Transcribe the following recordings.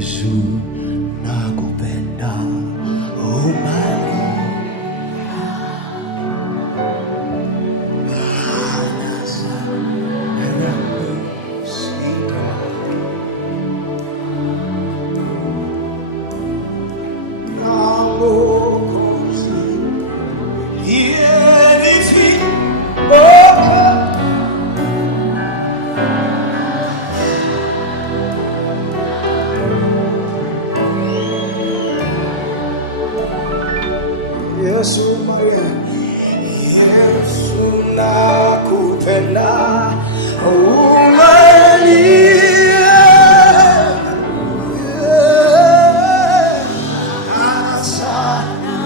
Yesu nakupenda, oh my Yesu Maria, Yesu nakupenda, umalia asana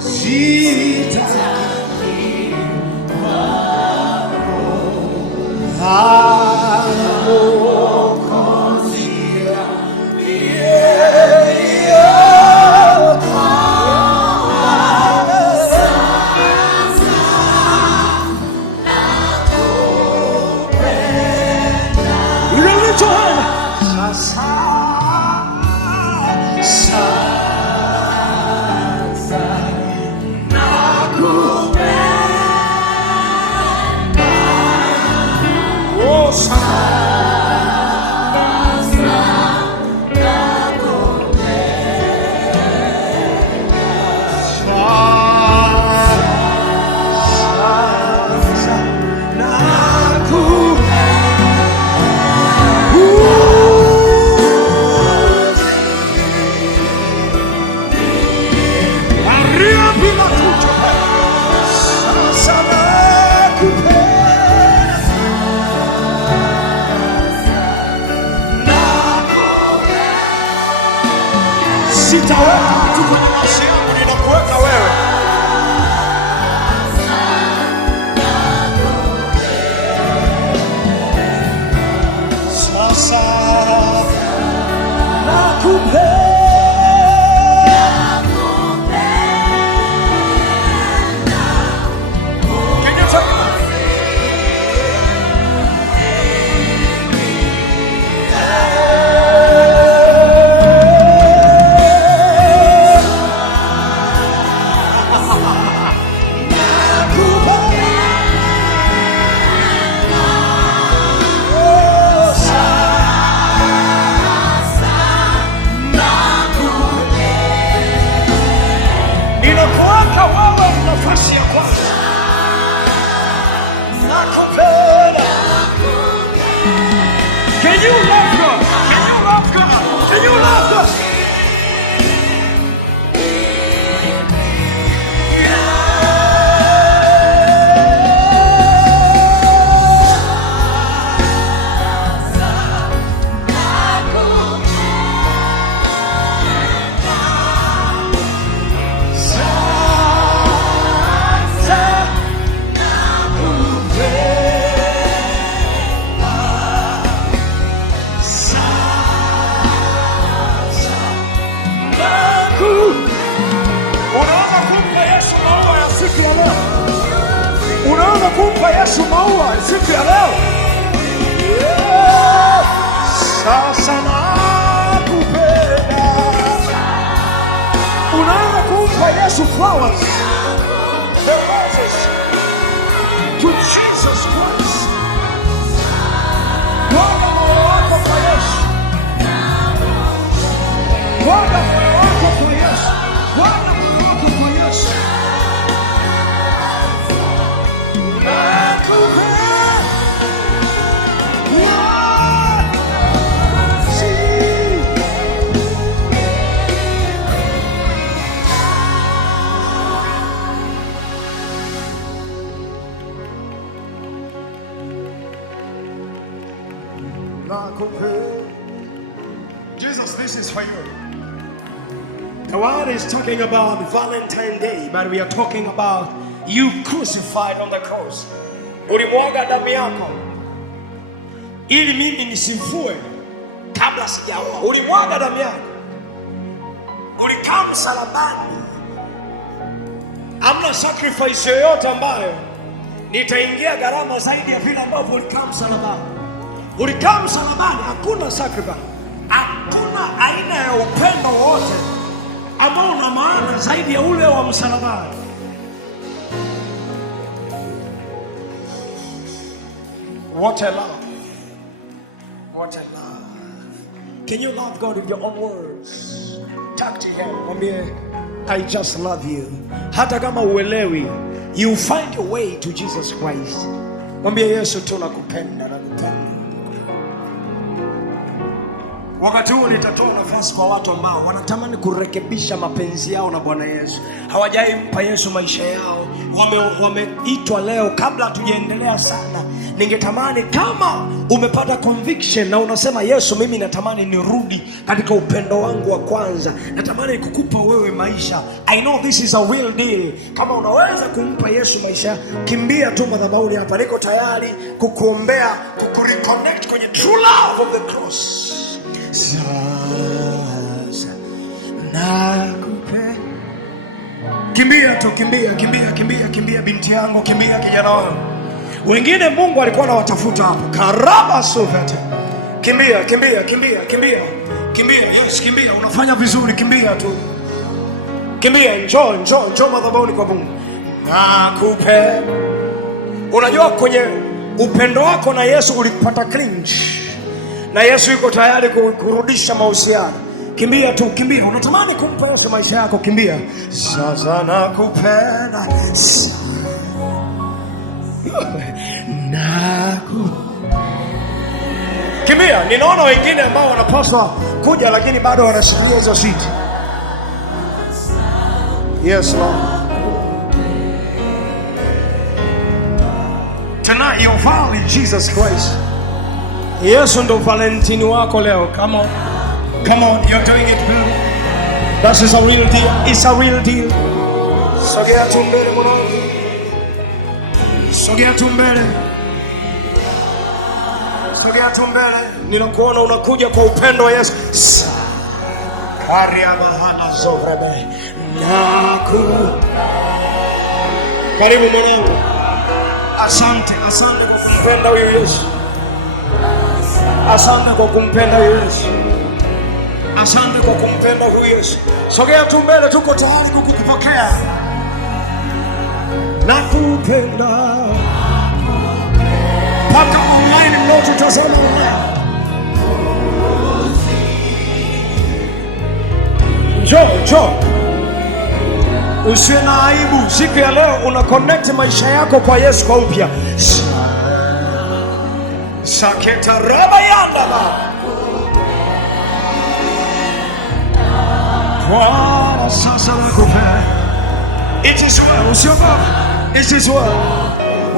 sitaki sitaweka kitu kwenye maisha yangu, ninakuweka wewe. Sasa nakupenda. Nafasi ya kwanza nakupenda. Can you love God? Can you love God? Can you love God? Unaweza kumpa Yesu maua siku ya leo. Sasa nakupenda. Unaweza kumpa Yesu flowers. The roses to Jesus Christ. Bwana moyo wako kwa Yesu. Bwana moyo wako kwa Yesu. Bwana moyo wako kwa Yesu. Jesus, this is for you. The word is talking about Valentine's Day, but we are talking about you crucified on the cross. Ulimwaga damu yako ili mimi nisivue kabla sijaoa. Ulimwaga damu yako, ulikaa msalabani. Amna sacrifice yoyote ambayo nitaingia gharama zaidi ya vile ambavyo ulikaa msalabani. Ulikaa msalabani, hakuna sacrifice, hakuna aina ya upendo wote ambao una maana zaidi ya ule wa msalabani. What a love. What a love. Can you love God with your own words? Talk to him. Mwambie, I just love you. Hata kama uelewi, you find your way to Jesus Christ. Mwambie Yesu, tunakupenda na kupenda. Wakati huu nitatoa nafasi kwa watu ambao wanatamani kurekebisha mapenzi yao na Bwana Yesu. Hawajai mpa Yesu maisha yao. Wameitwa leo. Kabla tujaendelea sana, ningetamani kama umepata conviction na unasema Yesu, mimi natamani nirudi katika upendo wangu wa kwanza. Natamani kukupa wewe maisha. I know this is a real deal. Kama unaweza kumpa Yesu maisha, kimbia tu madhabahuni hapa. Niko tayari kukuombea, kukureconnect kwenye true love of the cross. Sasa nakupe. Kimbia tu, kimbia binti yangu, kimbia kijana wangu. Wengine Mungu alikuwa anawatafuta hapo. Karaba sovete. Kimbia. Yes, kimbia. Unafanya vizuri, kimbia tu. Kimbia, njoo madhabahuni kwa Mungu. Nakupe. Unajua kwenye upendo wako na Yesu ulipata cringe. Na Yesu yuko tayari kurudisha mahusiano. Kimbia tu. Unatamani kumpa Yesu maisha yako, kimbia. Sasa nakupenda. Kimbia. Ninaona wengine ambao wanapaswa kuja lakini bado wanashikilia hizo siti. Yes, Lord. Tonight you value Jesus Christ. Yesu ndo Valentine wako leo. Come on, you're doing it well. That is a real deal. It's a real deal. Sogea tu mbele mwanangu. Sogea tu mbele. Ninakuona unakuja kwa upendo wa Yesu. Karia mahana zovrebe. Karibu mwanangu. Asante kwa kumpenda huyu Yesu. Asante kwa kumpenda Yesu. Sogea tu mbele, tuko tayari kukupokea. Nakupenda. Paka online mnaotutazama online. Njoo. Usiwe na aibu. Siku ya leo una connect maisha yako kwa Yesu kwa upya. Saketa raba yanda ba. Wow, sasa nakupenda. It is well. Usiogope. It is well.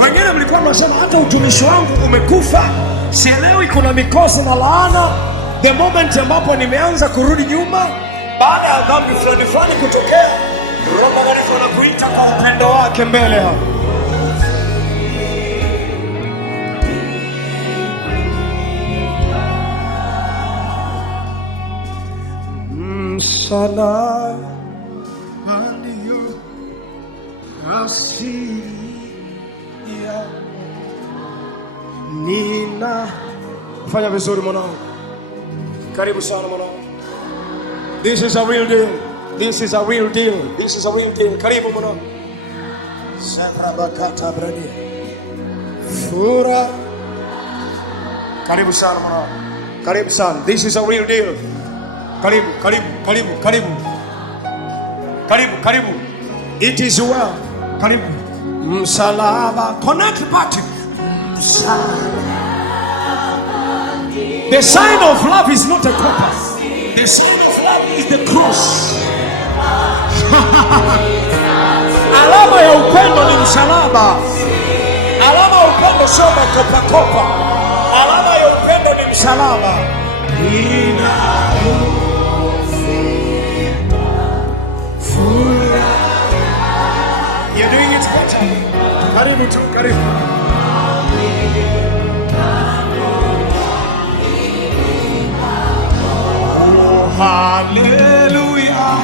Wengine mlikuwa mnasema hata utumishi wangu umekufa. Sielewi, kuna mikosi na laana. The moment ambapo nimeanza kurudi nyuma baada ya dhambi fulani kutokea, Roho Mtakatifu anakuita kwa upendo wake mbele yako. Sana andio asi ya nina. Fanya vizuri mwanangu. Karibu sana mwanangu. This is a real deal. Karibu mwanangu. Sarabakata bradi. Fura. Karibu sana mwanangu. Karibu sana. This is a real deal. Karibu. It is well. Karibu. Msalaba. Connect party. The sign of love is not a compass. The sign of love is the cross. Alama ya upendo ni msalaba. Alama ya upendo sio makopa. Alama ya upendo ni msalaba. You're doing it better. Karibu. Oh, hallelujah.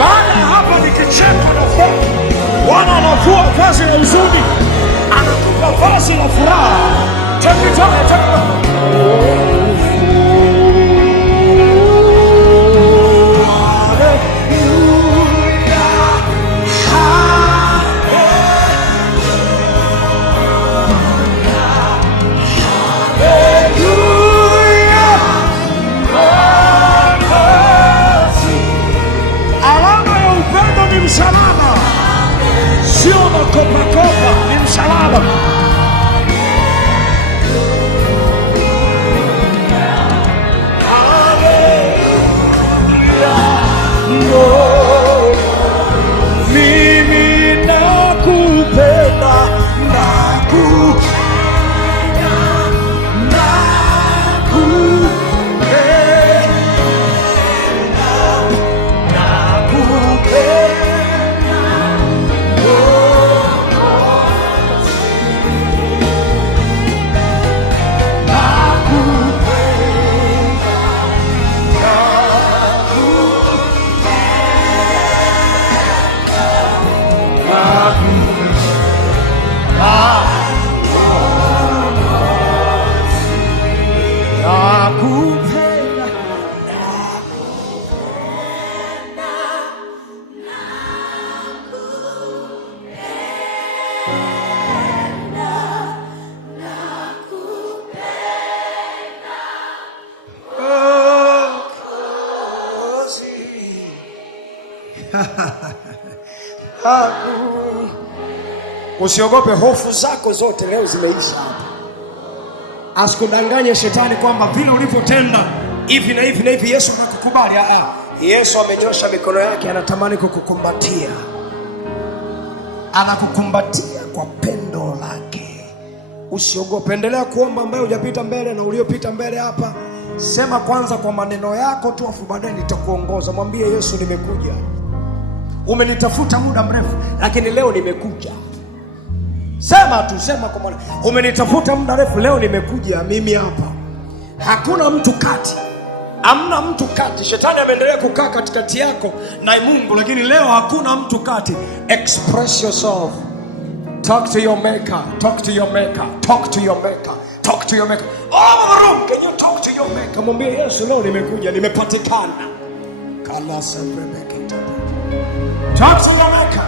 Baada ya hapa nikicheka na furaha, Bwana anavua vazi la huzuni, anakupa vazi la furaha. Alama ya upendo ni msalaba, sio makopakopa, ni msalaba. Mimi nakupenda, Usiogope, hofu zako zote leo zimeisha hapa. Asikudanganye shetani kwamba vile ulivyotenda hivi na hivi na hivi Yesu anakukubali. Yesu amenyosha mikono yake, anatamani kukukumbatia. Anakukumbatia kwa pendo lake. Usiogope, endelea kuomba. Ambaye hujapita mbele na uliopita mbele hapa, sema kwanza kwa maneno yako tu, afu baadaye nitakuongoza. Mwambie Yesu, nimekuja. Umenitafuta muda mrefu, lakini leo nimekuja. Sema tu, sema kwa maneno. Umenitafuta muda mrefu, leo nimekuja mimi hapa. Hakuna mtu kati. Hamna mtu kati. Shetani ameendelea kukaa katikati yako na Mungu, lakini leo hakuna mtu kati. Express yourself. Talk to your maker. Talk to your maker. Talk to your maker. Talk to your maker. Oh, can you talk to your maker? Mwambie Yesu, leo nimekuja, nimepatikana. Kala sebrebekita. Talk to your maker.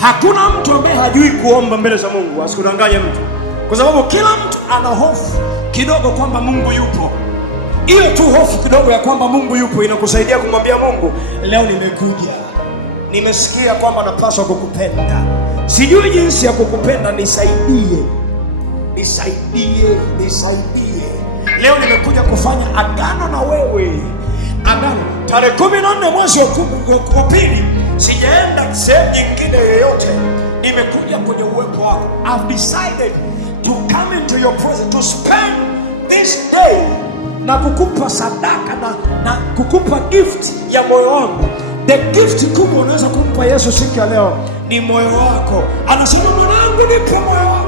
Hakuna mtu ambaye hajui kuomba mbele za Mungu. Asikudanganye mtu, kwa sababu kila mtu ana hofu kidogo kwamba Mungu yupo. Hiyo tu hofu kidogo ya kwamba Mungu yupo inakusaidia kumwambia Mungu, leo nimekuja, nimesikia kwamba napaswa kukupenda, sijui jinsi ya kukupenda, nisaidie, nisaidie, nisaidie. Leo nimekuja kufanya agano na wewe. Agano tarehe 14 mwezi wa pili. Sijaenda sehemu nyingine yoyote, nimekuja kwenye uwepo wako. I've decided to come into your presence, to spend this day, na kukupa sadaka na kukupa gift ya moyo wangu. The gift kubwa unaweza kumpa Yesu siku ya leo ni moyo wako. Anasema, mwanangu, nipe moyo wako.